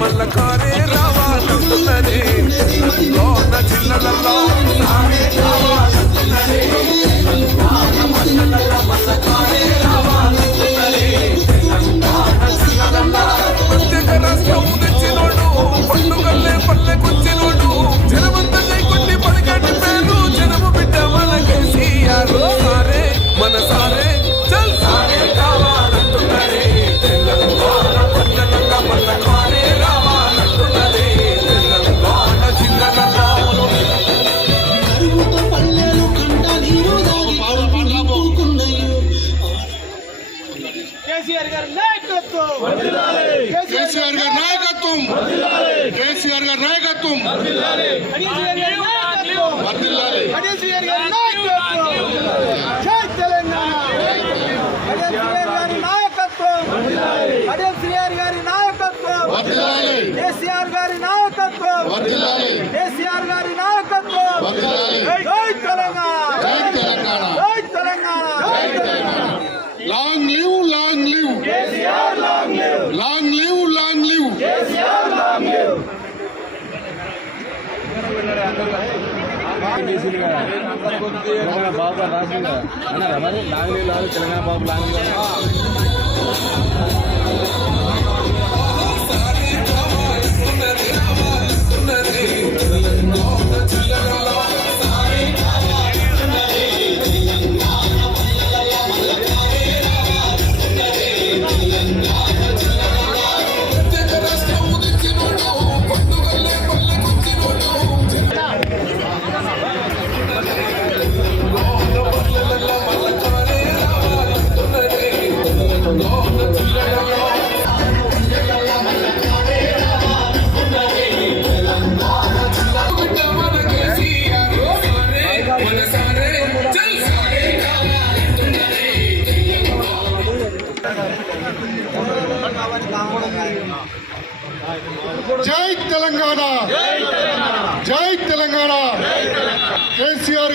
మల్ల కారే రావాలంటున్నది లోన చిల్లలలో ప్రత్యేక రాష్ట్రం తెచ్చినోడు పండుగల్లే పల్లెకొచ్చినోడు కేసీఆర్ గారి నాయకత్వం. కేసీఆర్ గారి నాయకత్వం. నాయకత్వం. గారి నాయకత్వం జై తెలంగాణ కేసీఆర్ గారి నాయకత్వం కేసీఆర్ గారి నాయకత్వం వర్ధిల్లాలి కేసీఆర్ గారి నాయకత్వం వర్ధిల్లాలి కేసీఆర్ గారి నాయకత్వం వర్ధిల్లాలి జై తెలంగాణ జై తెలంగాణ జై తెలంగాణ జై Telangana long live long live long live long live Telangana Babu garu రాసింది కదా అన్నారా మరి? లాంగ్ లీవ్ లాగు తెలంగాణ బాబు లాంగ్ లీవ్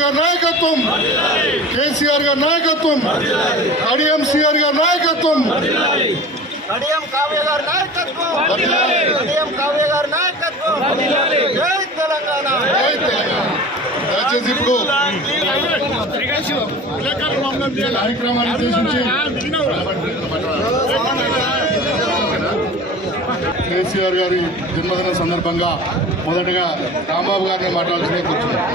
గారి నాయకత్వం. కేసీఆర్ గారి నాయకత్వం. కడిఎంసీఆర్ గారి నాయకత్వం. కడియం కావ్య గారి నాయకత్వం. కడియం కావ్య గారి నాయకత్వం. జై తెలంగాణ. జై తెలంగాణ. దయచేసి ఇప్పుడు కార్యక్రమాన్ని ఉద్దేశించి కేసీఆర్ గారి జన్మదిన సందర్భంగా మొదటగా రాంబాబు గారిని మాట్లాడాల్సిన కూర్చున్నాం.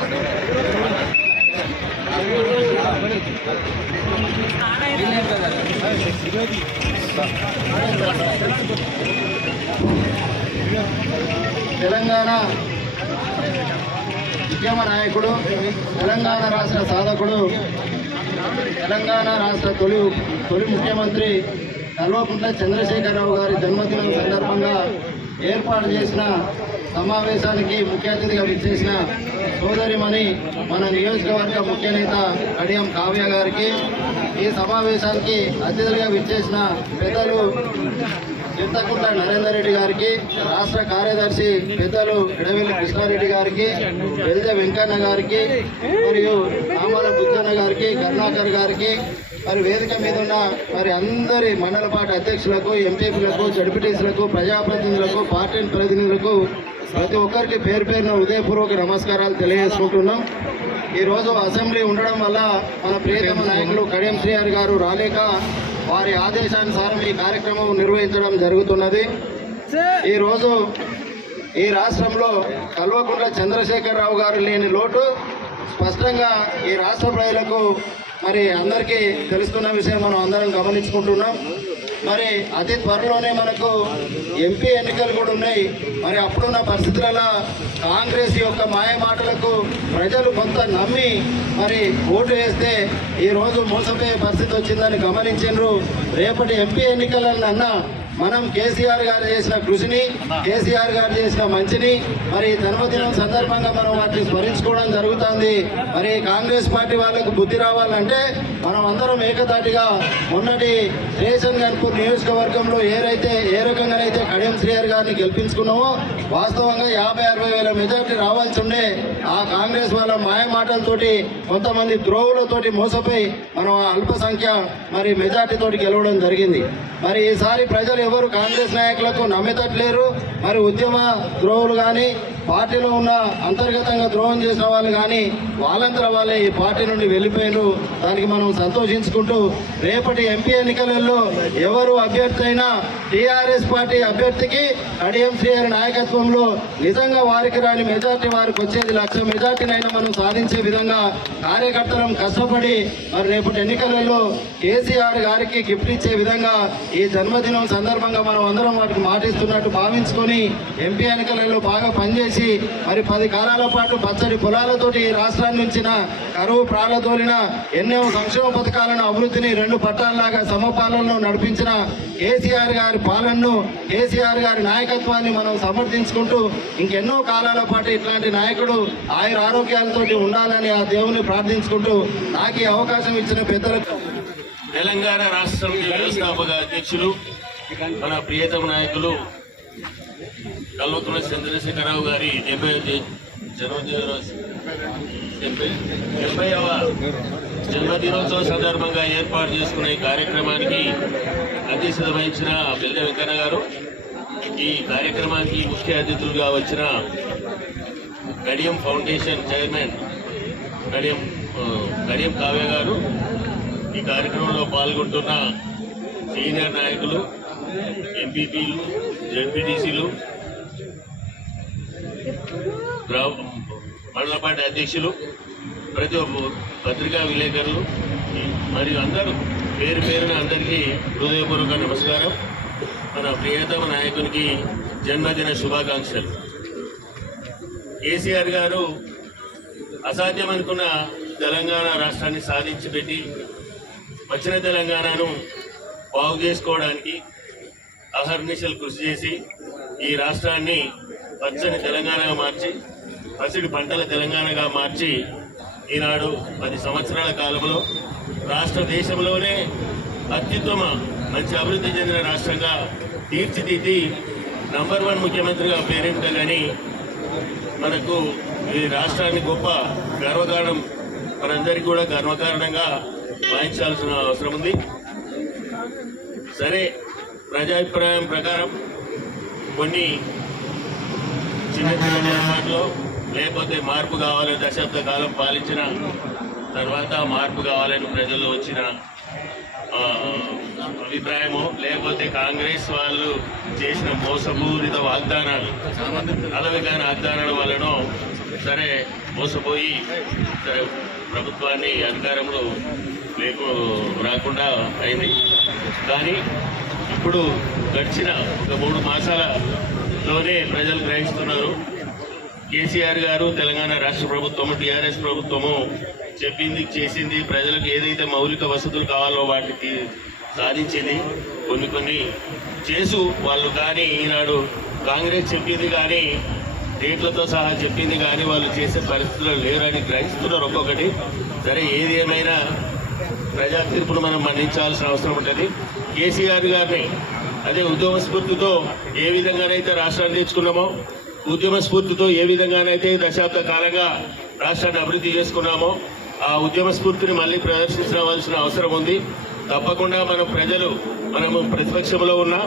తెలంగాణ ఉద్యమ నాయకుడు తెలంగాణ రాష్ట్ర సాధకుడు తెలంగాణ రాష్ట్ర తొలి తొలి ముఖ్యమంత్రి కల్వకుంట్ల చంద్రశేఖరరావు గారి జన్మదినం సందర్భంగా ఏర్పాటు చేసిన సమావేశానికి ముఖ్య అతిథిగా విచ్చేసిన సోదరిమణి మన నియోజకవర్గ ముఖ్య నేత కడియం కావ్య గారికి ఈ సమావేశానికి అతిథులుగా విచ్చేసిన పెద్దలు చింతకుంట నరేందర్ రెడ్డి గారికి రాష్ట్ర కార్యదర్శి పెద్దలు ఎడవెల్లి కృష్ణారెడ్డి గారికి వెల్ద వెంకన్న గారికి మరియు ఆమల బుద్ధన్న గారికి కరుణాకర్ గారికి మరి వేదిక మీద ఉన్న మరి అందరి మండల పార్టీ అధ్యక్షులకు ఎంపీపీలకు జడ్పీటీసీలకు ప్రజాప్రతినిధులకు పార్టీ ప్రతినిధులకు ప్రతి ఒక్కరికి పేరు పేరున హృదయపూర్వక నమస్కారాలు తెలియజేసుకుంటున్నాం. ఈరోజు అసెంబ్లీ ఉండడం వల్ల మన ప్రియతమ నాయకులు కడియం శ్రీహరి గారు రాలేక వారి ఆదేశానుసారం ఈ కార్యక్రమం నిర్వహించడం జరుగుతున్నది. ఈరోజు ఈ రాష్ట్రంలో కల్వకుంట్ల చంద్రశేఖరరావు గారు లేని లోటు స్పష్టంగా ఈ రాష్ట్ర ప్రజలకు మరి అందరికీ తెలుస్తున్న విషయం మనం అందరం గమనించుకుంటున్నాం. మరి అతి త్వరలోనే మనకు ఎంపీ ఎన్నికలు కూడా ఉన్నాయి. మరి అప్పుడున్న పరిస్థితులలో కాంగ్రెస్ యొక్క మాయ మాటలకు ప్రజలు కొంత నమ్మి మరి ఓటు వేస్తే ఈరోజు మోసపోయే పరిస్థితి వచ్చిందని గమనించిండ్రు రేపటి ఎంపీ ఎన్నికలన్నా మనం కేసీఆర్ గారు చేసిన కృషిని కేసీఆర్ గారు చేసిన మంచిని మరి జన్మదినం సందర్భంగా మనం వాటిని స్మరించుకోవడం జరుగుతుంది. మరి కాంగ్రెస్ పార్టీ వాళ్ళకు బుద్ధి రావాలంటే మనం అందరం ఏకతాటిగా మొన్నటి రేషన్ గన్పూర్ నియోజకవర్గంలో ఏదైతే ఏ రకంగానైతే కడియం శ్రీహర్ గారిని గెలిపించుకున్నామో వాస్తవంగా యాభై అరవై వేల మెజార్టీ రావాల్సి ఉండే ఆ కాంగ్రెస్ వాళ్ళ మాయ మాటలతోటి కొంతమంది ద్రోవులతోటి మోసపోయి మనం అల్పసంఖ్య మరి మెజార్టీతో గెలవడం జరిగింది. మరి ఈసారి ప్రజలు ఎవరు కాంగ్రెస్ నాయకులకు నమ్మేటట్లేరు మరి ఉద్యమ ద్రోహులు కానీ పార్టీలో ఉన్న అంతర్గతంగా ద్రోహం చేసిన వాళ్ళు కానీ వాళ్ళంతా వాళ్ళే ఈ పార్టీ నుండి వెళ్ళిపోయినారు దానికి మనం సంతోషించుకుంటూ రేపటి ఎంపీ ఎన్నికలలో ఎవరు అభ్యర్థి అయినా టీఆర్ఎస్ పార్టీ అభ్యర్థికి అడియం శ్రీహరి నాయకత్వంలో నిజంగా వారికి రాని మెజార్టీ వారికి వచ్చేది లక్ష మెజార్టీనైనా మనం సాధించే విధంగా కార్యకర్తలం కష్టపడి మరి రేపటి ఎన్నికలలో కేసీఆర్ గారికి గిఫ్ట్ ఇచ్చే విధంగా ఈ జన్మదినం సందర్భంగా మనం అందరం వాటికి మాటిస్తున్నట్టు భావించుకొని ఎంపీ ఎన్నికలలో బాగా పనిచేసి మరి పది కాలాల పాటు పచ్చడి పొలాలతోటి ఈ రాష్ట్రాన్ని ఉంచిన కరువు ప్రాణతోలిన ఎన్నో సంక్షేమ పథకాలను అభివృద్ధిని రెండు పట్టాలలాగా సమపాలనలో నడిపించిన కేసీఆర్ గారి పాలనను కేసీఆర్ గారి నాయకత్వాన్ని మనం సమర్థించుకుంటూ ఇంకెన్నో కాలాల పాటు ఇట్లాంటి నాయకుడు ఆయుర ఆరోగ్యాలతోటి ఉండాలని ఆ దేవుని ప్రార్థించుకుంటూ నాకు ఈ అవకాశం ఇచ్చిన పెద్దలకు తెలంగాణ రాష్ట్రం వ్యవస్థాపక అధ్యక్షులు మన ప్రియతమ నాయకులు కల్వకుల చంద్రశేఖరరావు గారి డెబ్బై జన్మదిన డెబ్బైవ జన్మదినోత్సవ సందర్భంగా ఏర్పాటు చేసుకున్న ఈ కార్యక్రమానికి అధ్యక్షత వహించిన పెద్ద వెంకన్న గారు. ఈ కార్యక్రమానికి ముఖ్య అతిథులుగా వచ్చిన గడియం ఫౌండేషన్ చైర్మన్ గడియం గడియం కావ్య గారు. ఈ కార్యక్రమంలో పాల్గొంటున్న సీనియర్ నాయకులు ఎంపీపీలు జడ్పీటీసీలు మండల పార్టీ అధ్యక్షులు ప్రతి ఒక్క పత్రికా విలేకరులు మరియు అందరూ పేరు పేరున అందరికీ హృదయపూర్వక నమస్కారం. మన ప్రియతమ నాయకునికి జన్మదిన శుభాకాంక్షలు. కేసీఆర్ గారు అసాధ్యం అనుకున్న తెలంగాణ రాష్ట్రాన్ని సాధించి పెట్టి వచ్చిన తెలంగాణను బాగు చేసుకోవడానికి అహర్నిశలు కృషి చేసి ఈ రాష్ట్రాన్ని పచ్చని తెలంగాణగా మార్చి పసిడి పంటల తెలంగాణగా మార్చి ఈనాడు పది సంవత్సరాల కాలంలో రాష్ట్ర దేశంలోనే అత్యుత్తమ మంచి అభివృద్ధి చెందిన రాష్ట్రంగా తీర్చిదిద్ది నంబర్ వన్ ముఖ్యమంత్రిగా పేరింటగాని మనకు ఈ రాష్ట్రాన్ని గొప్ప గర్వకారణం మనందరికీ కూడా గర్వకారణంగా వాయించాల్సిన అవసరం ఉంది. సరే ప్రజాభిప్రాయం ప్రకారం కొన్ని చిన్న చిన్న మాటలు. లేకపోతే మార్పు కావాలని దశాబ్ద కాలం పాలించిన తర్వాత మార్పు కావాలని ప్రజల్లో వచ్చిన అభిప్రాయము లేకపోతే కాంగ్రెస్ వాళ్ళు చేసిన మోసపూరిత వాగ్దానాలు అలవికాని వాగ్దానాల వలన సరే మోసపోయి సరే ప్రభుత్వాన్ని అధికారంలో లేకు రాకుండా అయింది. కానీ ఇప్పుడు గడిచిన ఒక మూడు మాసాలలోనే ప్రజలు గ్రహిస్తున్నారు. కేసీఆర్ గారు తెలంగాణ రాష్ట్ర ప్రభుత్వము టీఆర్ఎస్ ప్రభుత్వము చెప్పింది చేసింది ప్రజలకు ఏదైతే మౌలిక వసతులు కావాలో వాటికి సాధించింది కొన్ని కొన్ని చేసు వాళ్ళు కానీ ఈనాడు కాంగ్రెస్ చెప్పింది కానీ డేట్లతో సహా చెప్పింది కానీ వాళ్ళు చేసే పరిస్థితుల్లో లేరని గ్రహిస్తున్నారు ఒక్కొక్కటి. సరే ఏది ఏమైనా ప్రజా తీర్పును మనం మన్నించాల్సిన అవసరం ఉంటుంది. కేసీఆర్ గారిని అదే ఉద్యమ స్ఫూర్తితో ఏ విధంగానైతే రాష్ట్రాన్ని తెచ్చుకున్నామో ఉద్యమ స్ఫూర్తితో ఏ విధంగానైతే దశాబ్ద కాలంగా రాష్ట్రాన్ని అభివృద్ధి చేసుకున్నామో ఆ ఉద్యమ స్ఫూర్తిని మళ్ళీ ప్రదర్శించవలసిన అవసరం ఉంది. తప్పకుండా మన ప్రజలు మనము ప్రతిపక్షంలో ఉన్నా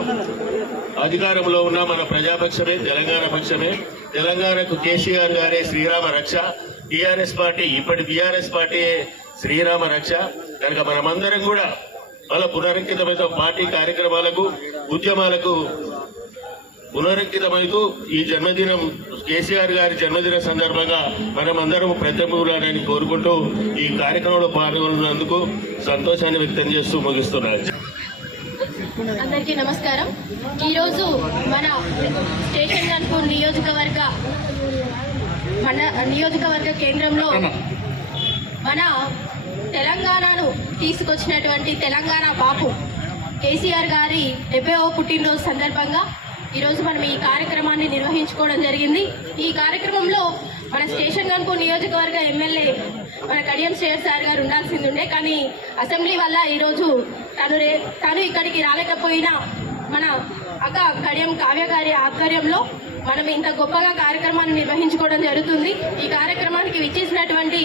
అధికారంలో ఉన్న మన ప్రజాపక్షమే తెలంగాణ పక్షమే. తెలంగాణకు కేసీఆర్ గారే శ్రీరామ రక్ష. టీఆర్ఎస్ పార్టీ ఇప్పటి బీఆర్ఎస్ పార్టీ శ్రీరామ రక్ష. కనుక మనమందరం కూడా వాళ్ళ పునరంకితమైన పార్టీ కార్యక్రమాలకు ఉద్యమాలకు పునరంకితమైతూ ఈ జన్మదినం కేసీఆర్ గారి జన్మదిన సందర్భంగా మనమందరం ప్రతిమూలాలని కోరుకుంటూ ఈ కార్యక్రమంలో పాల్గొన్నందుకు సంతోషాన్ని వ్యక్తం చేస్తూ ముగిస్తున్నారు అందరికీ నమస్కారం. ఈరోజు మన స్టేషన్ కనుపూర్ నియోజకవర్గ మన నియోజకవర్గ కేంద్రంలో మన తెలంగాణను తీసుకొచ్చినటువంటి తెలంగాణ బాపు కేసీఆర్ గారి డెబ్బైవ పుట్టినరోజు సందర్భంగా ఈరోజు మనం ఈ కార్యక్రమాన్ని నిర్వహించుకోవడం జరిగింది. ఈ కార్యక్రమంలో మన స్టేషన్ కనుక నియోజకవర్గ ఎమ్మెల్యే మన కడియం శ్రేయర్ సార్ గారు ఉండాల్సింది ఉండే కానీ అసెంబ్లీ వల్ల ఈరోజు తను రే తను ఇక్కడికి రాలేకపోయినా మన అక్క కడియం కావ్య గారి ఆధ్వర్యంలో మనం ఇంత గొప్పగా కార్యక్రమాన్ని నిర్వహించుకోవడం జరుగుతుంది. ఈ కార్యక్రమానికి విచ్చేసినటువంటి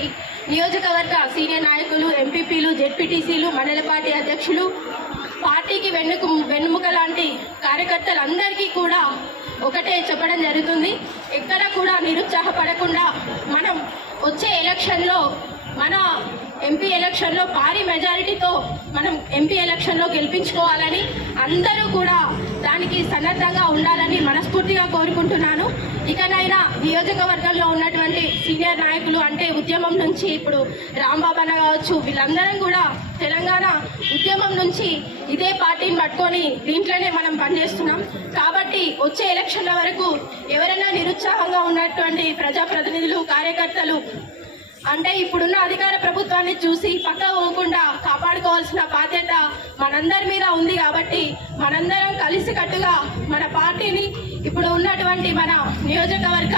నియోజకవర్గ సీనియర్ నాయకులు ఎంపీపీలు జెడ్పీటీసీలు మండల పార్టీ అధ్యక్షులు పార్టీకి వెన్నుకు వెన్నుముక లాంటి కార్యకర్తలందరికీ కూడా ఒకటే చెప్పడం జరుగుతుంది. ఎక్కడ కూడా నిరుత్సాహపడకుండా మనం వచ్చే ఎలక్షన్లో మన ఎంపీ ఎలక్షన్లో భారీ మెజారిటీతో మనం ఎంపీ ఎలక్షన్లో గెలిపించుకోవాలని అందరూ కూడా దానికి సన్నద్ధంగా ఉండాలని మనస్ఫూర్తిగా కోరుకుంటున్నాను. ఇకనైనా నియోజకవర్గంలో ఉన్నటువంటి సీనియర్ నాయకులు అంటే ఉద్యమం నుంచి ఇప్పుడు రాంబాబు అన్న కావచ్చు వీళ్ళందరం కూడా తెలంగాణ ఉద్యమం నుంచి ఇదే పార్టీని పట్టుకొని దీంట్లోనే మనం పనిచేస్తున్నాం. కాబట్టి వచ్చే ఎలక్షన్ల వరకు ఎవరైనా నిరుత్సాహంగా ఉన్నటువంటి ప్రజాప్రతినిధులు కార్యకర్తలు అంటే ఇప్పుడున్న అధికార ప్రభుత్వాన్ని చూసి పక్క పోకుండా కాపాడుకోవాల్సిన బాధ్యత మనందరి మీద ఉంది కాబట్టి మనందరం కలిసికట్టుగా మన పార్టీని ఇప్పుడు ఉన్నటువంటి మన నియోజకవర్గ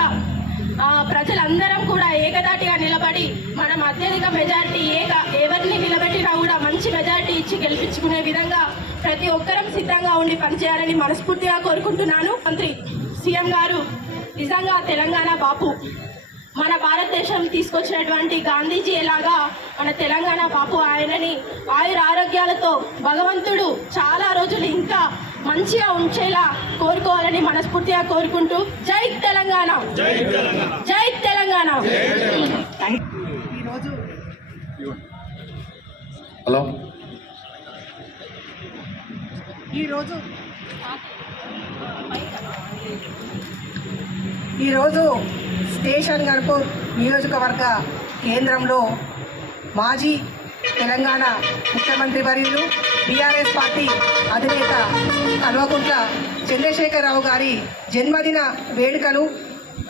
ప్రజలందరం కూడా ఏకదాటిగా నిలబడి మనం అత్యధిక మెజార్టీ ఏక ఎవరిని నిలబెట్టినా కూడా మంచి మెజార్టీ ఇచ్చి గెలిపించుకునే విధంగా ప్రతి ఒక్కరం సిద్ధంగా ఉండి పనిచేయాలని మనస్ఫూర్తిగా కోరుకుంటున్నాను. మంత్రి సీఎం గారు నిజంగా తెలంగాణ బాపు. మన భారతదేశం తీసుకొచ్చినటువంటి గాంధీజీ ఎలాగా మన తెలంగాణ బాపు ఆయనని ఆయుర ఆరోగ్యాలతో భగవంతుడు చాలా రోజులు ఇంకా మంచిగా ఉంచేలా కోరుకోవాలని మనస్ఫూర్తిగా కోరుకుంటూ జై తెలంగాణ. జై తెలంగాణ. హలో. ఈరోజు ఈరోజు స్టేషన్ గణపూర్ నియోజకవర్గ కేంద్రంలో మాజీ తెలంగాణ ముఖ్యమంత్రి వర్యులు బీఆర్ఎస్ పార్టీ అధినేత కల్వకుంట్ల చంద్రశేఖరరావు గారి జన్మదిన వేడుకలు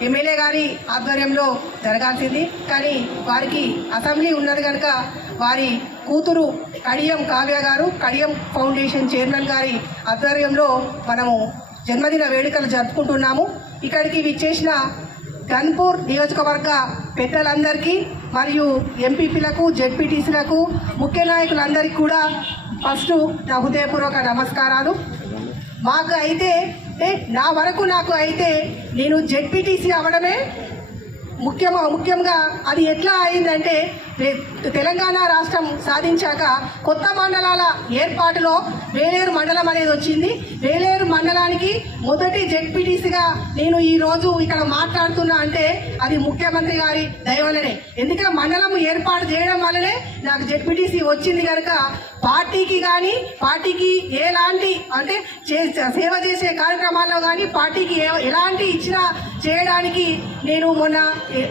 ఎమ్మెల్యే గారి ఆధ్వర్యంలో జరగాల్సింది. కానీ వారికి అసెంబ్లీ ఉన్నది కనుక వారి కూతురు కడియం కావ్య గారు కడియం ఫౌండేషన్ చైర్మన్ గారి ఆధ్వర్యంలో మనము జన్మదిన వేడుకలు జరుపుకుంటున్నాము. ఇక్కడికి విచ్చేసిన గన్పూర్ నియోజకవర్గ పెద్దలందరికీ మరియు ఎంపీపీలకు జెడ్పీటీసీలకు ముఖ్య నాయకులందరికీ కూడా ఫస్ట్ నా హృదయపూర్వక నమస్కారాలు. మాకు అయితే నా వరకు నాకు అయితే నేను జెడ్పీటీసీ అవ్వడమే ముఖ్యం ముఖ్యంగా అది ఎట్లా అయిందంటే తెలంగాణ రాష్ట్రం సాధించాక కొత్త మండలాల ఏర్పాటులో వేలేరు మండలం అనేది వచ్చింది. వేలేరు మండలానికి మొదటి జెడ్పీటీసీగా నేను ఈరోజు ఇక్కడ మాట్లాడుతున్నా అంటే అది ముఖ్యమంత్రి గారి దయవలనే ఎందుకంటే మండలం ఏర్పాటు చేయడం వల్లనే నాకు జెడ్పీటీసీ వచ్చింది కనుక పార్టీకి కానీ పార్టీకి ఎలాంటి అంటే చే- సేవ చేసే కార్యక్రమాల్లో కానీ పార్టీకి ఎలాంటి ఇచ్చినా చేయడానికి నేను మొన్న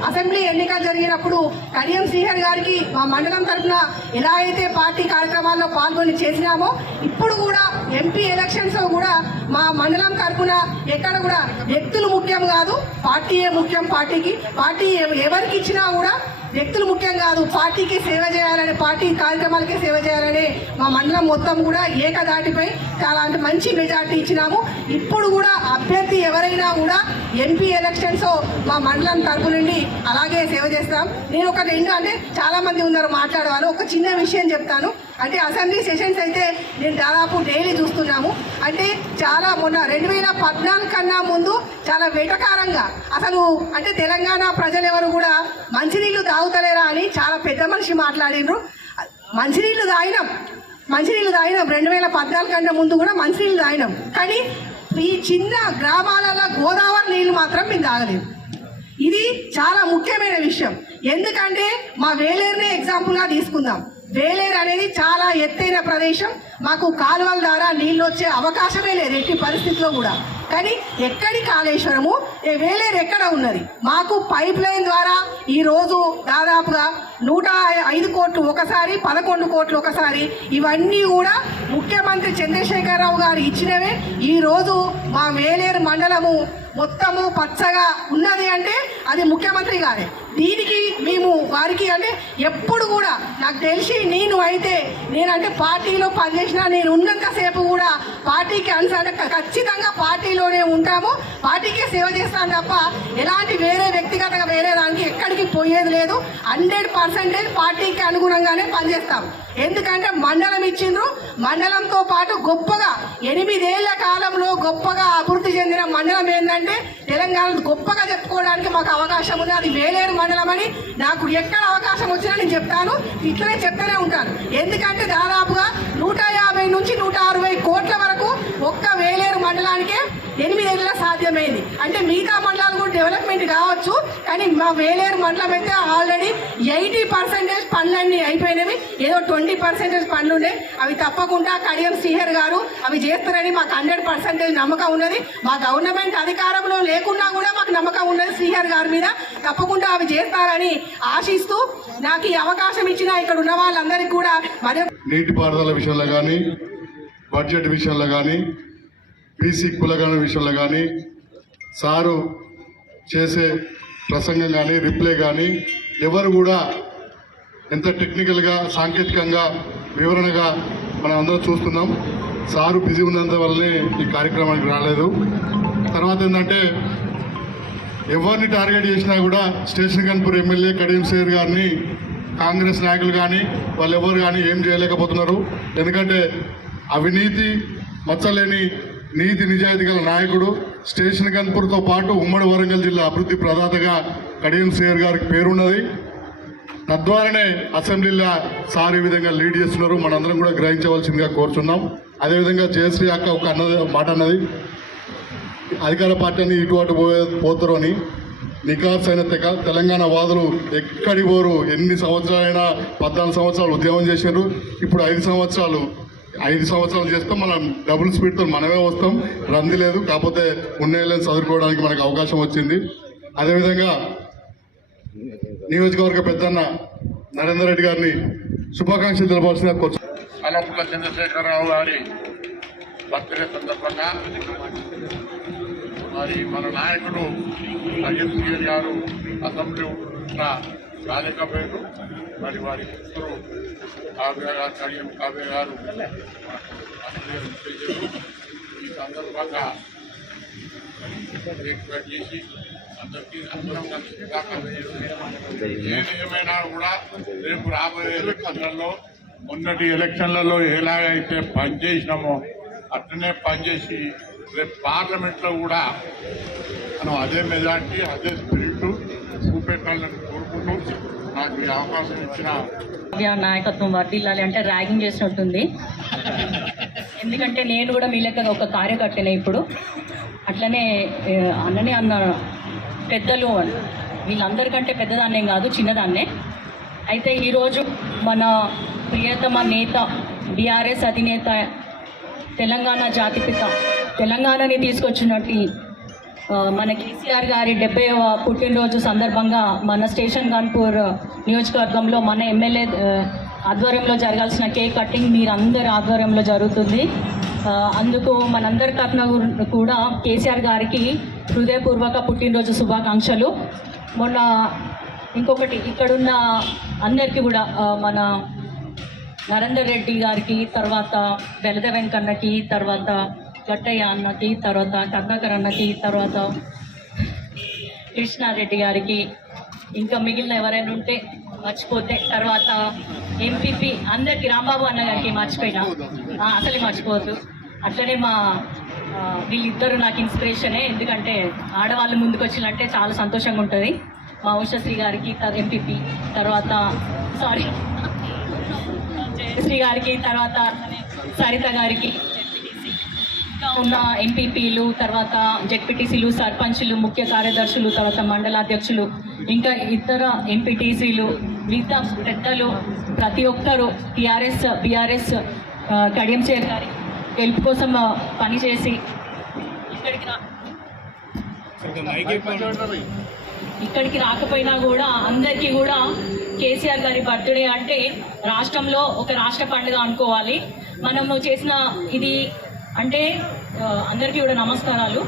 అసెంబ్లీ ఎన్నికలు జరిగినప్పుడు కడియం శ్రీహరి గారికి మా మండలం తరఫున ఎలా అయితే పార్టీ కార్యక్రమాల్లో పాల్గొని చేసినామో ఇప్పుడు కూడా ఎంపీ ఎలక్షన్స్ కూడా మా మండలం తరఫున ఎక్కడ కూడా వ్యక్తులు ముఖ్యం కాదు పార్టీయే ముఖ్యం పార్టీకి. పార్టీ ఎవరికి ఇచ్చినా కూడా వ్యక్తులు ముఖ్యం కాదు పార్టీకి సేవ చేయాలని పార్టీ కార్యక్రమాలకే సేవ చేయాలని మా మండలం మొత్తం కూడా ఏకదాటిపై చాలా అంటే మంచి మెజార్టీ ఇచ్చినాము. ఇప్పుడు కూడా అభ్యర్థి ఎవరైనా కూడా ఎంపీ ఎలక్షన్స్ మా మండలం తరపు నుండి అలాగే సేవ చేస్తాం. నేను ఒక రెండు అంటే చాలా మంది ఉన్నారు మాట్లాడేవాళ్ళు. ఒక చిన్న విషయం చెప్తాను. అంటే అసెంబ్లీ సెషన్స్ అయితే నేను దాదాపు డైలీ చూస్తున్నాము. అంటే చాలా మొన్న రెండు వేల పద్నాలుగు కన్నా ముందు చాలా వెటకారంగా అసలు అంటే తెలంగాణ ప్రజలు ఎవరు కూడా మంచినీళ్ళు తాగుతలేరా అని చాలా పెద్ద మనిషి మాట్లాడిండ్రు. మంచినీళ్ళు తాగినాం. మంచినీళ్ళు తాగినాం. రెండు వేల పద్నాలుగు కంటే ముందు కూడా మంచినీళ్ళు తాగినాం. కానీ ఈ చిన్న గ్రామాలలో గోదావరి నీళ్ళు మాత్రం మేము తాగలేము ఇది చాలా ముఖ్యమైన విషయం. ఎందుకంటే మా వేలేరునే ఎగ్జాంపుల్గా తీసుకుందాం. వేలేరు అనేది చాలా ఎత్తైన ప్రదేశం. మాకు కాలువల ద్వారా నీళ్ళు వచ్చే అవకాశమే లేదు ఎట్టి పరిస్థితిలో కూడా. కానీ ఎక్కడి కాళేశ్వరము? వేలేరు ఎక్కడ ఉన్నది? మాకు పైప్ లైన్ ద్వారా ఈరోజు దాదాపుగా నూట ఐదు కోట్లు ఒకసారి పదకొండు కోట్లు ఒకసారి ఇవన్నీ కూడా ముఖ్యమంత్రి చంద్రశేఖరరావు గారు ఇచ్చినవే. ఈరోజు మా వేలేరు మండలము మొత్తము పచ్చగా ఉన్నది అంటే అది ముఖ్యమంత్రి గారే. దీనికి మేము వారికి అంటే ఎప్పుడు కూడా నాకు తెలిసి నేను అయితే నేనంటే పార్టీలో పనిచేసిన నేను ఉన్నంతసేపు కూడా పార్టీకి అనుసరి ఖచ్చితంగా పార్టీలోనే ఉంటాము. పార్టీకే సేవ చేస్తాను తప్ప ఎలాంటి వేరే వ్యక్తిగతంగా వేరే దానికి ఎక్కడికి పోయేది లేదు. హండ్రెడ్ పర్సెంటేజ్ పార్టీకి అనుగుణంగానే పనిచేస్తాం. ఎందుకంటే మండలం ఇచ్చిండ్రు. మండలంతో పాటు గొప్పగా ఎనిమిదేళ్ళ కాలంలో గొప్పగా అభివృద్ధి చెందిన మండలం ఏంటంటే తెలంగాణ గొప్పగా చెప్పుకోవడానికి మాకు అవకాశం ఉంది అది వేలేరు మండలం అని నాకు ఎక్కడ అవకాశం వచ్చినా నేను చెప్తాను. ఇట్లనే చెప్తూనే ఉంటాను. ఎందుకంటే దాదాపుగా నూట యాభై నుంచి నూట అరవై కోట్ల వరకు ఒక్క వేలేరు మండలానికే ఎనిమిదేళ్ళ సాధ్యమైంది. అంటే మిగతా మండలాలు కూడా డెవలప్మెంట్ కావచ్చు కానీ మా వేలేరు మండలం అయితే ఆల్రెడీ ఎయిటీ పర్సెంటేజ్ పనులన్నీ అయిపోయినవి. ఏదో ట్వంటీ పర్సెంటేజ్ పనులు ఉండే. అవి తప్పకుండా కడియం శ్రీహర్ గారు అవి చేస్తారని మాకు హండ్రెడ్ పర్సెంటేజ్ నమ్మకం ఉన్నది. మా గవర్నమెంట్ అధికారంలో లేకున్నా కూడా మాకు నమ్మకం ఉన్నది శ్రీహర్ గారి మీద. తప్పకుండా అవి చేస్తారని ఆశిస్తూ నాకు ఈ అవకాశం ఇచ్చిన ఇక్కడ ఉన్న వాళ్ళందరికీ కూడా మరి నీటిపారుదల విషయంలో కానీ బడ్జెట్ విషయంలో కానీ బీసీ కులగణ విషయంలో కానీ సారు చేసే ప్రసంగం కానీ రిప్లై కానీ ఎవరు కూడా ఎంత టెక్నికల్గా సాంకేతికంగా వివరణగా మనం అందరం చూస్తున్నాం. సారు బిజీ ఉన్నంత వల్లనే ఈ కార్యక్రమానికి రాలేదు. తర్వాత ఏంటంటే ఎవరిని టార్గెట్ చేసినా కూడా స్టేషన్ కన్పూర్ ఎమ్మెల్యే కడియం సేర్ గారిని కాంగ్రెస్ నాయకులు కానీ వాళ్ళు ఎవరు కానీ ఏం చేయలేకపోతున్నారు. ఎందుకంటే అవినీతి మచ్చలేని నీతి నిజాయితీ గల నాయకుడు స్టేషన్ కన్పూర్తో పాటు ఉమ్మడి వరంగల్ జిల్లా అభివృద్ధి ప్రదాతగా కడియం సేర్ గారికి పేరున్నది. తద్వారానే అసెంబ్లీలో సార్ ఈ విధంగా లీడ్ చేస్తున్నారు. మనందరం కూడా గ్రహించవలసిందిగా కోరుచున్నాం. అదేవిధంగా జయశ్రీ అక్క ఒక అన్నది మాట అన్నది. అధికార పార్టీని ఇటు అటు పోయే పోతారు అని నికాస్ అయిన తెలంగాణ వాదులు ఎక్కడి పోరు ఎన్ని సంవత్సరాలైనా పద్నాలుగు సంవత్సరాలు ఉద్యమం చేశారు ఇప్పుడు ఐదు సంవత్సరాలు ఐదు సంవత్సరాలు చేస్తాం మనం డబుల్ స్పీడ్తో మనమే వస్తాం. రంది లేదు కాకపోతే ఉన్నేళ్ళని చదువుకోవడానికి మనకు అవకాశం వచ్చింది. అదేవిధంగా నియోజకవర్గ పెద్దన్న నరేందర్ రెడ్డి గారిని శుభాకాంక్షలు తెలపాల్సిన కోరు చంద్రశేఖరరావు గారి బర్త్డే సందర్భంగా మరి మన నాయకుడు అజిత్ గిరి గారు అసెంబ్లీ రాలేకపోయారు మరి వారి మిత్రులు కావ్య గారు కడియం కావ్య గారు ఈ సందర్భంగా చేసి అందరికీ అందరం కలిసి శుభాకాంక్షలు ఏమైనా కూడా రేపు రాబోయే ఎలక్షన్లలో మొన్నటి ఎలక్షన్లలో ఎలాగైతే పనిచేసినామో అట్లనే పనిచేసి రేపు పార్లమెంట్లో కూడా మనం అదే మెజార్టీ అదే స్పిరిట్ చూపెట్టాలని కోరుకుంటూ నాకు ఈ అవకాశం ఇచ్చిన నాయకత్వం వర్దిల్లాలి అంటే ర్యాగింగ్ చేసినట్టుంది. ఎందుకంటే నేను కూడా మీ లెక్క ఒక కార్యకర్తనే ఇప్పుడు. అట్లనే అన్ననే అన్న పెద్దలు అని. వీళ్ళందరికంటే పెద్దదాన్నేం కాదు చిన్నదాన్నే. అయితే ఈరోజు మన ప్రియతమ నేత బీఆర్ఎస్ అధినేత తెలంగాణ జాతిపిత తెలంగాణని తీసుకొచ్చినట్టు మన కేసీఆర్ గారి డెబ్బైవ పుట్టినరోజు సందర్భంగా మన స్టేషన్ కాన్పూర్ నియోజకవర్గంలో మన ఎమ్మెల్యే ఆధ్వర్యంలో జరగాల్సిన కేక్ కటింగ్ మీరందరి ఆధ్వర్యంలో జరుగుతుంది. అందుకు మనందరి తరఫున కూడా కేసీఆర్ గారికి హృదయపూర్వక పుట్టినరోజు శుభాకాంక్షలు. మొన్న ఇంకొకటి ఇక్కడున్న అందరికీ కూడా మన నరేందర్ రెడ్డి గారికి తర్వాత బెలద వెంకన్నకి తర్వాత గట్టయ్య అన్నకి తర్వాత కర్ణాకర్ అన్నకి తర్వాత కృష్ణారెడ్డి గారికి ఇంకా మిగిలిన ఎవరైనా ఉంటే మర్చిపోతే తర్వాత ఎంపీపీ అందరికి రాంబాబు అన్న గారికి మర్చిపోయినా. అసలే మర్చిపోవద్దు. అట్లనే మా వీళ్ళిద్దరు నాకు ఇన్స్పిరేషనే. ఎందుకంటే ఆడవాళ్ళు ముందుకు వచ్చినట్టే చాలా సంతోషంగా ఉంటుంది. మా ఉషశ్రీ గారికి ఎంపీపీ తర్వాత సారీ. జయశ్రీ గారికి తర్వాత సరిత గారికి ఉన్న ఎంపీపీలు తర్వాత జెడ్పీటీసీలు సర్పంచులు ముఖ్య కార్యదర్శులు తర్వాత మండలాధ్యక్షులు ఇంకా ఇతర ఎంపీటీసీలు మిగతా పెద్దలు ప్రతి ఒక్కరూ టీఆర్ఎస్ బీఆర్ఎస్ కడియం చేర్ గారి గెలుపు కోసం పనిచేసి ఇక్కడికి రాకపోయినా కూడా అందరికీ కూడా కేసీఆర్ గారి బర్త్డే అంటే రాష్ట్రంలో ఒక రాష్ట్ర పండుగ అనుకోవాలి. మనము చేసిన ఇది అంటే అందరికీ కూడా నమస్కారాలు.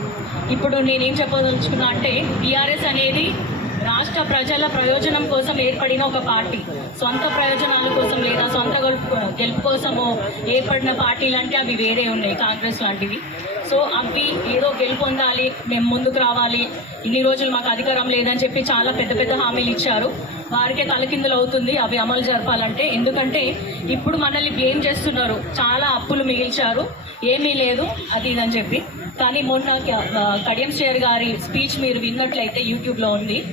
ఇప్పుడు నేనేం చెప్పదలుచుకున్నా అంటే టీఆర్ఎస్ అనేది రాష్ట్ర ప్రజల ప్రయోజనం కోసం ఏర్పడిన ఒక పార్టీ. సొంత ప్రయోజనాల కోసం లేదా సొంత గెలుపు కోసమో ఏర్పడిన పార్టీలు అంటే అవి వేరే ఉన్నాయి కాంగ్రెస్ లాంటివి. సో అవి ఏదో గెలుపొందాలి మేము ముందుకు రావాలి ఇన్ని రోజులు మాకు అధికారం లేదని చెప్పి చాలా పెద్ద పెద్ద హామీలు ఇచ్చారు. వారికే తలకిందులు అవుతుంది అవి అమలు జరపాలంటే. ఎందుకంటే ఇప్పుడు మనల్ని బ్లేమ్ చేస్తున్నారు. చాలా అప్పులు మిగిల్చారు. ఏమీ లేదు. అది ఇదని చెప్పి. కానీ మొన్న కడియం షేర్ గారి స్పీచ్ మీరు విన్నట్లయితే యూట్యూబ్లో ఉంది.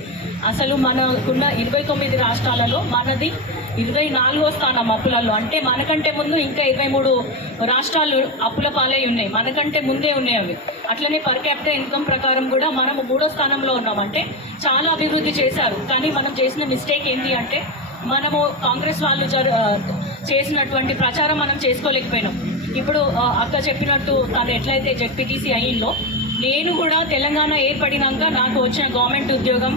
అసలు మనకున్న ఇరవై తొమ్మిది రాష్ట్రాలలో మనది ఇరవై నాలుగో స్థానం అప్పులలో. అంటే మనకంటే ముందు ఇంకా ఇరవై మూడు రాష్ట్రాలు అప్పుల పాలై ఉన్నాయి. మనకంటే ముందే ఉన్నాయి అవి. అట్లనే పర్ క్యాపిటల్ ఇన్కమ్ ప్రకారం కూడా మనం మూడో స్థానంలో ఉన్నాం. అంటే చాలా అభివృద్ధి చేశారు. కానీ మనం చేసిన మిస్టేక్ ఏంటి అంటే మనము కాంగ్రెస్ వాళ్ళు జరు చేసినటువంటి ప్రచారం మనం చేసుకోలేకపోయినాం. ఇప్పుడు అక్క చెప్పినట్టు తను ఎట్లయితే జెడ్పీటీసీ అయ్యిందో నేను కూడా తెలంగాణ ఏర్పడినాక నాకు వచ్చిన గవర్నమెంట్ ఉద్యోగం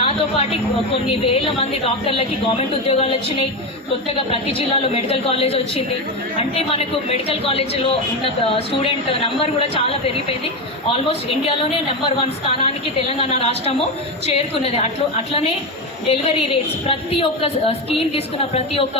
నాతో పాటు కొన్ని వేల మంది డాక్టర్లకి గవర్నమెంట్ ఉద్యోగాలు వచ్చినాయి. కొత్తగా ప్రతి జిల్లాలో మెడికల్ కాలేజ్ వచ్చింది. అంటే మనకు మెడికల్ కాలేజ్లో ఉన్న స్టూడెంట్ నంబర్ కూడా చాలా పెరిగిపోయింది. ఆల్మోస్ట్ ఇండియాలోనే నెంబర్ వన్ స్థానానికి తెలంగాణ రాష్ట్రము చేరుకున్నది. అట్లు అట్లనే డెలివరీ రేట్స్ ప్రతి ఒక్క స్కీమ్ తీసుకున్న ప్రతి ఒక్క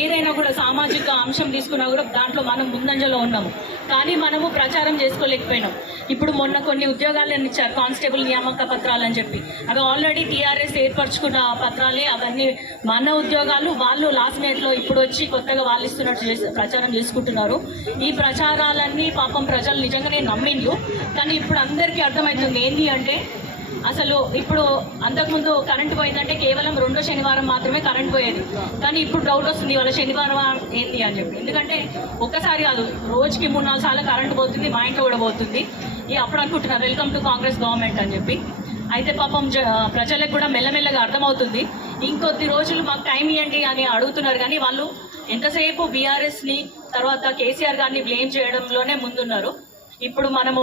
ఏదైనా కూడా సామాజిక అంశం తీసుకున్నా కూడా దాంట్లో మనం ముందంజలో ఉన్నాము కానీ మనము ప్రచారం చేసుకోలేకపోయినాం. ఇప్పుడు మొన్న కొన్ని ఉద్యోగాలను ఇచ్చారు కానిస్టేబుల్ నియామక పత్రాలు అని చెప్పి. అవి ఆల్రెడీ టీఆర్ఎస్ ఏర్పరచుకున్న పత్రాలే అవన్నీ మన ఉద్యోగాలు వాళ్ళు లాస్ట్ మినిట్లో ఇప్పుడు వచ్చి కొత్తగా వాళ్ళు ఇస్తున్నట్టు చేసి ప్రచారం చేసుకుంటున్నారు. ఈ ప్రచారాలన్నీ పాపం ప్రజలు నిజంగానే నమ్మిండ్రు. కానీ ఇప్పుడు అందరికీ అర్థమవుతుంది ఏంటి అంటే అసలు ఇప్పుడు అంతకుముందు కరెంట్ పోయిందంటే కేవలం రెండో శనివారం మాత్రమే కరెంట్ పోయేది. కానీ ఇప్పుడు డౌట్ వస్తుంది వాళ్ళ శనివారం ఏంటి అని చెప్పి. ఎందుకంటే ఒక్కసారి కాదు రోజుకి మూడు నాలుగు సార్లు కరెంట్ పోతుంది మా ఇంట్లో కూడా పోతుంది. ఈ అప్పుడు అనుకుంటున్నారు వెల్కమ్ టు కాంగ్రెస్ గవర్నమెంట్ అని చెప్పి. అయితే పాపం జ ప్రజలకు కూడా మెల్లమెల్లగా అర్థమవుతుంది. ఇంకొద్ది రోజులు మాకు టైం ఇవ్వండి అని అడుగుతున్నారు. కానీ వాళ్ళు ఎంతసేపు బీఆర్ఎస్ని తర్వాత కేసీఆర్ గారిని బ్లేమ్ చేయడంలోనే ముందున్నారు. ఇప్పుడు మనము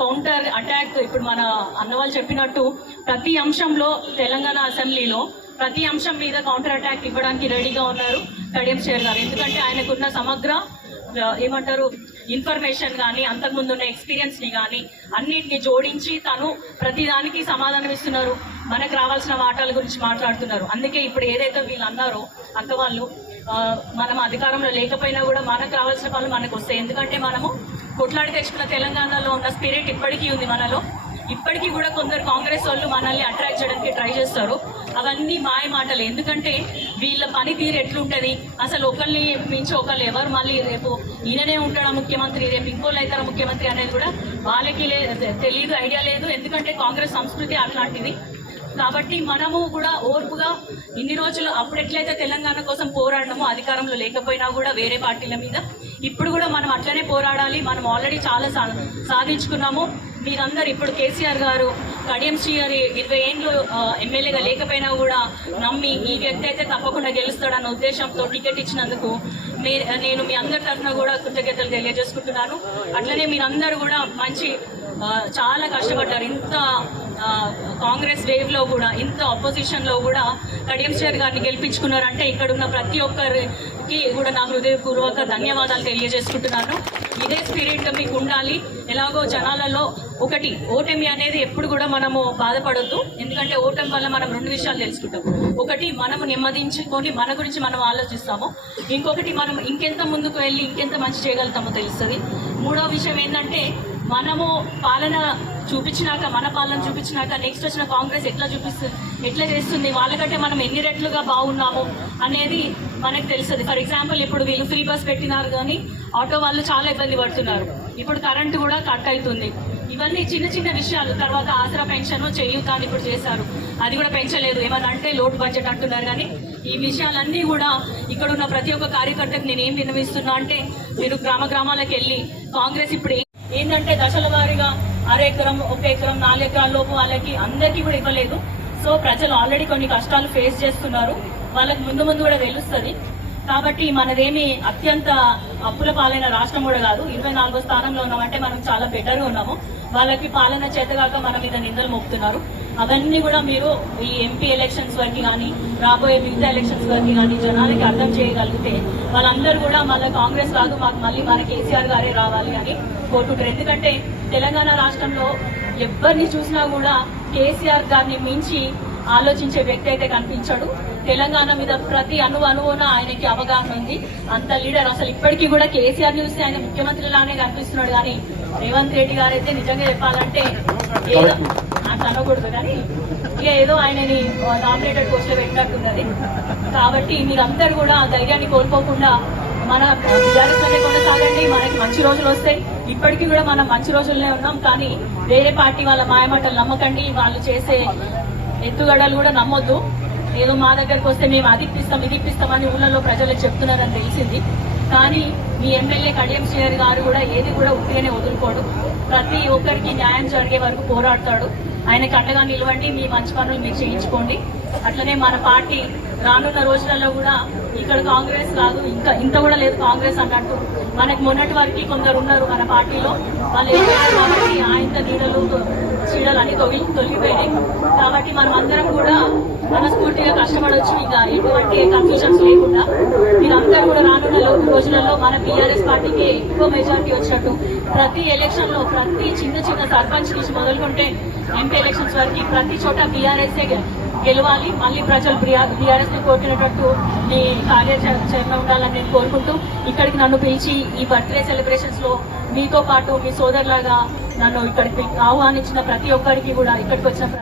కౌంటర్ అటాక్ ఇప్పుడు మన అన్నవాళ్ళు చెప్పినట్టు ప్రతి అంశంలో తెలంగాణ అసెంబ్లీలో ప్రతి అంశం మీద కౌంటర్ అటాక్ ఇవ్వడానికి రెడీగా ఉన్నారు కడియం షేర్ గారు. ఎందుకంటే ఆయనకున్న సమగ్ర ఏమంటారు ఇన్ఫర్మేషన్ కానీ అంతకుముందు ఉన్న ఎక్స్పీరియన్స్ని కానీ అన్నింటిని జోడించి తను ప్రతిదానికి సమాధానం ఇస్తున్నారు. మనకు రావాల్సిన వాటాల గురించి మాట్లాడుతున్నారు. అందుకే ఇప్పుడు ఏదైతే వీళ్ళు అన్నారో అక్క వాళ్ళు మనం అధికారంలో లేకపోయినా కూడా మనకు రావాల్సిన పనులు మనకు వస్తాయి. ఎందుకంటే మనము కొట్లాడి తెచ్చుకున్న తెలంగాణలో ఉన్న స్పిరిట్ ఇప్పటికీ ఉంది మనలో. ఇప్పటికీ కూడా కొందరు కాంగ్రెస్ వాళ్ళు మనల్ని అట్రాక్ట్ చేయడానికి ట్రై చేస్తారు. అవన్నీ మాయ మాటలు. ఎందుకంటే వీళ్ళ పనితీరు ఎట్లుంటది? అసలు ఒకరిని మించి ఒకళ్ళు ఎవరు మళ్ళీ రేపు ఈయననే ఉంటాడా ముఖ్యమంత్రి? రేపు ఇంకోళ్ళు అవుతారా ముఖ్యమంత్రి అనేది కూడా వాళ్ళకి తెలియదు ఐడియా లేదు. ఎందుకంటే కాంగ్రెస్ సంస్కృతి అట్లాంటిది. కాబట్టి మనము కూడా ఓర్పుగా ఇన్ని రోజులు అప్పుడెట్లయితే తెలంగాణ కోసం పోరాడమో అధికారంలో లేకపోయినా కూడా వేరే పార్టీల మీద ఇప్పుడు కూడా మనం అట్లనే పోరాడాలి. మనం ఆల్రెడీ చాలా సా- సాధించుకున్నాము. మీరందరు ఇప్పుడు కేసీఆర్ గారు కడియం శ్రీ గారి ఇరవై ఏళ్ళు ఎమ్మెల్యేగా లేకపోయినా కూడా నమ్మి ఈ వ్యక్తి అయితే తప్పకుండా గెలుస్తాడన్న ఉద్దేశంతో టికెట్ ఇచ్చినందుకు మీ నేను మీ అందరి తరఫున కూడా కృతజ్ఞతలు తెలియజేసుకుంటున్నాను. అట్లనే మీరందరూ కూడా మంచి చాలా కష్టపడ్డారు. ఇంత కాంగ్రెస్ వేవ్లో కూడా ఇంత ఆపోజిషన్లో కూడా కడియం గారిని గెలిపించుకున్నారంటే ఇక్కడ ఉన్న ప్రతి ఒక్కరికి కూడా నా హృదయపూర్వక ధన్యవాదాలు తెలియజేసుకుంటున్నాను. ఇదే స్పిరిట్ మీకు ఉండాలి. ఎలాగో జనాలలో ఒకటి ఓటమి అనేది ఎప్పుడు కూడా మనము బాధపడొద్దు. ఎందుకంటే ఓటమి వల్ల మనం రెండు విషయాలు తెలుసుకుంటాం. ఒకటి మనము నెమ్మదించుకొని మన గురించి మనం ఆలోచిస్తాము. ఇంకొకటి మనం ఇంకెంత ముందుకు వెళ్ళి ఇంకెంత మంచి చేయగలుగుతామో తెలుస్తుంది. మూడో విషయం ఏంటంటే మనము పాలన చూపించినాక మన పాలన చూపించినాక నెక్స్ట్ వచ్చిన కాంగ్రెస్ ఎట్లా చూపిస్తుంది ఎట్లా చేస్తుంది? వాళ్ళకంటే మనం ఎన్ని రెట్లుగా బాగున్నాము అనేది మనకు తెలుస్తుంది. ఫర్ ఎగ్జాంపుల్ ఇప్పుడు వీళ్ళు ఫ్రీ బస్ పెట్టినారు కానీ ఆటో వాళ్ళు చాలా ఇబ్బంది పడుతున్నారు. ఇప్పుడు కరెంటు కూడా కట్ అవుతుంది ఇవన్నీ చిన్న చిన్న విషయాలు. తర్వాత ఆసరా పెన్షన్ చేయూత అని ఇప్పుడు చేశారు. అది కూడా పెంచలేదు. ఏమని అంటే లోటు బడ్జెట్ అంటున్నారు కానీ ఈ విషయాలన్నీ కూడా ఇక్కడ ఉన్న ప్రతి ఒక్క కార్యకర్తకు నేను ఏం విన్నవిస్తున్నా అంటే మీరు గ్రామ గ్రామాలకు వెళ్ళి కాంగ్రెస్ ఇప్పుడు ఏంటంటే దశల వారీగా అర ఎకరం ఒక ఎకరం నాలుగు ఎకరాల లోపు వాళ్ళకి అందరికీ కూడా ఇవ్వలేదు. సో ప్రజలు ఆల్రెడీ కొన్ని కష్టాలు ఫేస్ చేస్తున్నారు. వాళ్ళకి ముందు ముందు కూడా తెలుస్తుంది. కాబట్టి మనదేమి అత్యంత అప్పుల పాలైన రాష్ట్రం కూడా కాదు. ఇరవై నాలుగో స్థానంలో ఉన్నామంటే మనం చాలా బెటర్ ఉన్నాము. వాళ్ళకి పాలన చేతగాక మన మీద నిందలు మోపుతున్నారు. అవన్నీ కూడా మీరు ఈ ఎంపీ ఎలక్షన్స్ వరకు కానీ రాబోయే మిగతా ఎలక్షన్స్ వరకు కానీ జనాలకి అర్థం చేయగలిగితే వాళ్ళందరూ కూడా మళ్ళీ కాంగ్రెస్ కాదు మాకు మళ్ళీ మన కేసీఆర్ గారే రావాలి అని కోరుకుంటారు. ఎందుకంటే తెలంగాణ రాష్ట్రంలో ఎవరిని చూసినా కూడా కేసీఆర్ గారిని మించి ఆలోచించే వ్యక్తి అయితే కనిపించాడు. తెలంగాణ మీద ప్రతి అణు అణువున ఆయనకి అవగాహన ఉంది. అంత లీడర్ అసలు ఇప్పటికీ కూడా కేసీఆర్ చూస్తే ఆయన ముఖ్యమంత్రిలానే కనిపిస్తున్నాడు. కానీ రేవంత్ రెడ్డి గారు అయితే నిజంగా చెప్పాలంటే ఏదో అట్లా అనకూడదు. కానీ ఇక ఏదో ఆయనని నామినేటెడ్ పోస్ట్లో పెట్టినట్టున్నది. కాబట్టి మీరందరూ కూడా ఆ ధైర్యాన్ని కోల్పోకుండా మన టీఆర్ఎస్లోనే కొనసాగండి. మనకి మంచి రోజులు వస్తాయి. ఇప్పటికీ కూడా మనం మంచి రోజుల్లోనే ఉన్నాం. కానీ వేరే పార్టీ వాళ్ళ మాయమాటలు నమ్మకండి. వాళ్ళు చేసే ఎత్తుగడలు కూడా నమ్మొద్దు. ఏదో మా దగ్గరకు వస్తే మేము అది ఇప్పిస్తాం ఊళ్ళలో ప్రజలు చెప్తున్నారని తెలిసింది. కానీ మీ ఎమ్మెల్యే కడియం శ్రీహరి గారు కూడా ఏది కూడా ఉట్టిగానే వదులుకోడు. ప్రతి ఒక్కరికి న్యాయం జరిగే వరకు పోరాడతాడు. ఆయనకు అండగా నిలవండి మీ మంచి పనులు మీరు చేయించుకోండి. అట్లనే మన పార్టీ రానున్న రోజులలో కూడా ఇక్కడ కాంగ్రెస్ కాదు ఇంకా ఇంత కూడా లేదు కాంగ్రెస్ అన్నట్టు. మనకు మొన్నటి వరకు కొందరు ఉన్నారు మన పార్టీలో. వాళ్ళు కాబట్టి ఆయన నీడలు చీడలు అన్ని తొలి తొలగిపోయినాయి. కాబట్టి మనం అందరం కూడా మనస్ఫూర్తిగా కష్టపడవచ్చు ఇంకా ఎటువంటి కన్ఫ్యూజన్స్ లేకుండా మీరందరూ కూడా రానున్న లోపు రోజులలో మన బీఆర్ఎస్ పార్టీకి ఎక్కువ మెజారిటీ వచ్చినట్టు ప్రతి ఎలక్షన్లో ప్రతి చిన్న చిన్న సర్పంచ్ నుంచి మొదలుకుంటే ఎంపీ ఎలక్షన్స్ వరకు ప్రతి చోట బీఆర్ఎస్ గెలవాలి. మళ్ళీ ప్రజలు బీఆర్ఎస్ని కోరుకునేటట్టు మీ కార్యాచరణ ఉండాలని నేను కోరుకుంటూ ఇక్కడికి నన్ను పిలిచి ఈ బర్త్డే సెలబ్రేషన్స్లో మీతో పాటు మీ సోదరులాగా నన్ను ఇక్కడికి ఆహ్వానించిన ప్రతి ఒక్కరికి కూడా ఇక్కడికి వచ్చిన